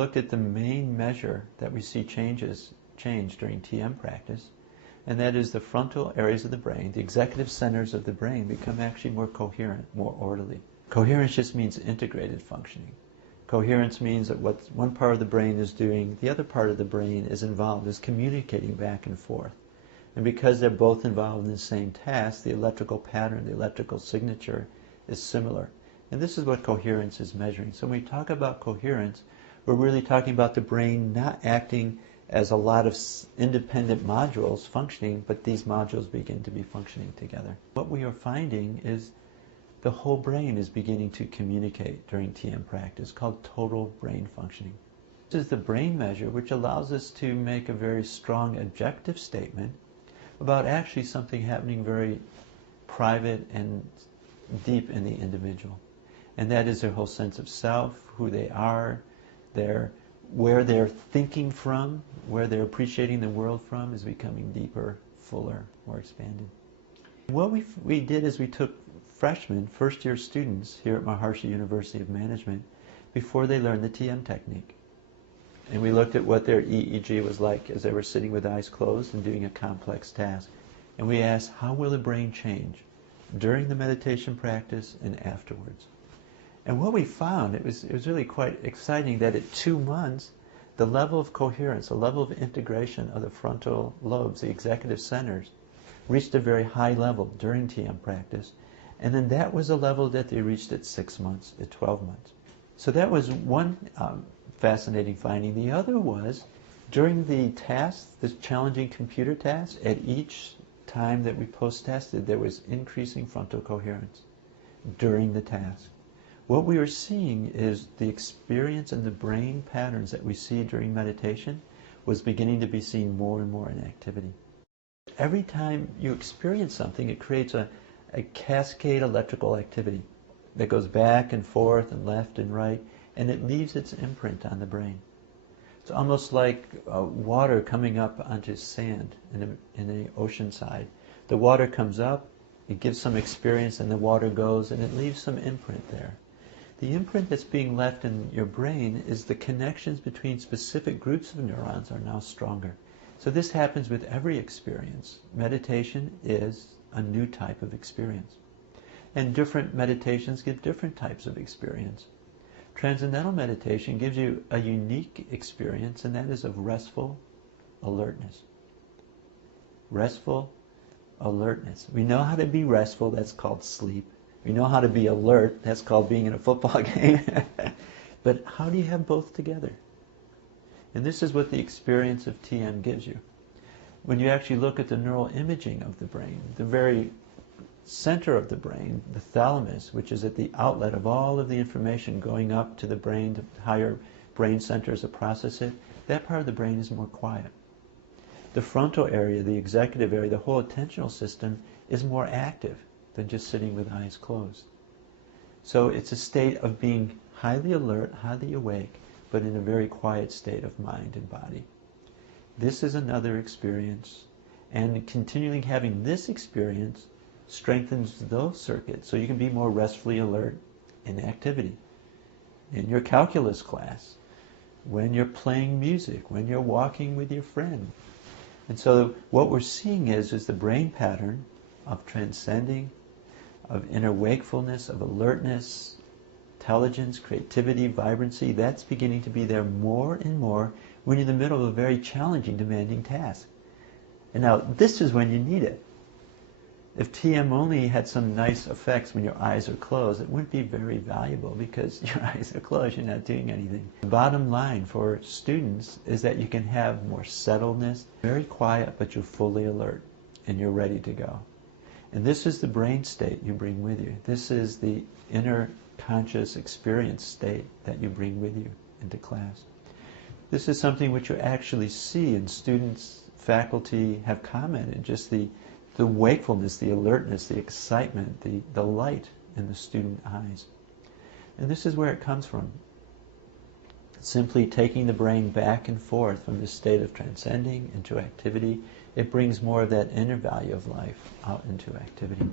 looked at the main measure that we see change during TM practice, and that is the frontal areas of the brain, the executive centers of the brain become actually more coherent, more orderly. Coherence just means integrated functioning. Coherence means that what one part of the brain is doing, the other part of the brain is involved, is communicating back and forth. And because they're both involved in the same task, the electrical pattern, the electrical signature is similar. And this is what coherence is measuring. So when we talk about coherence, we're really talking about the brain not acting as a lot of independent modules functioning, but these modules begin to be functioning together. What we are finding is the whole brain is beginning to communicate during TM practice, called total brain functioning. This is the brain measure which allows us to make a very strong objective statement about actually something happening very private and deep in the individual. And that is their whole sense of self, who they are, where they're thinking from, where they're appreciating the world from is becoming deeper, fuller, more expanded. What we did is we took freshmen, first-year students here at Maharishi University of Management before they learned the TM technique. And we looked at what their EEG was like as they were sitting with eyes closed and doing a complex task. And we asked, how will the brain change during the meditation practice and afterwards? And what we found, it was really quite exciting that at 2 months, the level of coherence, the level of integration of the frontal lobes, the executive centers, reached a very high level during TM practice. And then that was a level that they reached at 6 months, at 12 months. So that was one fascinating finding. The other was, during the task, this challenging computer task, at each time that we post-tested, there was increasing frontal coherence during the task. What we were seeing is the experience and the brain patterns that we see during meditation was beginning to be seen more and more in activity. Every time you experience something, it creates a cascade electrical activity that goes back and forth and left and right, and it leaves its imprint on the brain. It's almost like water coming up onto sand in the ocean side. The water comes up, it gives some experience, and the water goes, and it leaves some imprint there. The imprint that's being left in your brain is the connections between specific groups of neurons are now stronger. So this happens with every experience. Meditation is a new type of experience. And different meditations give different types of experience. Transcendental meditation gives you a unique experience, and that is of restful alertness. Restful alertness. We know how to be restful, that's called sleep. We know how to be alert, that's called being in a football game. But how do you have both together? And this is what the experience of TM gives you. When you actually look at the neural imaging of the brain, the very center of the brain, the thalamus, which is at the outlet of all of the information going up to the brain, to higher brain centers that process it, that part of the brain is more quiet. The frontal area, the executive area, the whole attentional system is more active than just sitting with eyes closed. So it's a state of being highly alert, highly awake, but in a very quiet state of mind and body. This is another experience, and continually having this experience strengthens those circuits so you can be more restfully alert in activity. In your calculus class, when you're playing music, when you're walking with your friend. And so what we're seeing is the brain pattern of transcending, of inner wakefulness, of alertness, intelligence, creativity, vibrancy, that's beginning to be there more and more when you're in the middle of a very challenging, demanding task. And now, this is when you need it. If TM only had some nice effects when your eyes are closed, it wouldn't be very valuable because your eyes are closed, you're not doing anything. The bottom line for students is that you can have more settledness, very quiet, but you're fully alert and you're ready to go. And this is the brain state you bring with you. This is the inner conscious experience state that you bring with you into class. This is something which you actually see, and students, faculty have commented, just the wakefulness, the alertness, the excitement, the light in the student eyes. And this is where it comes from. Simply taking the brain back and forth from this state of transcending into activity, it brings more of that inner value of life out into activity.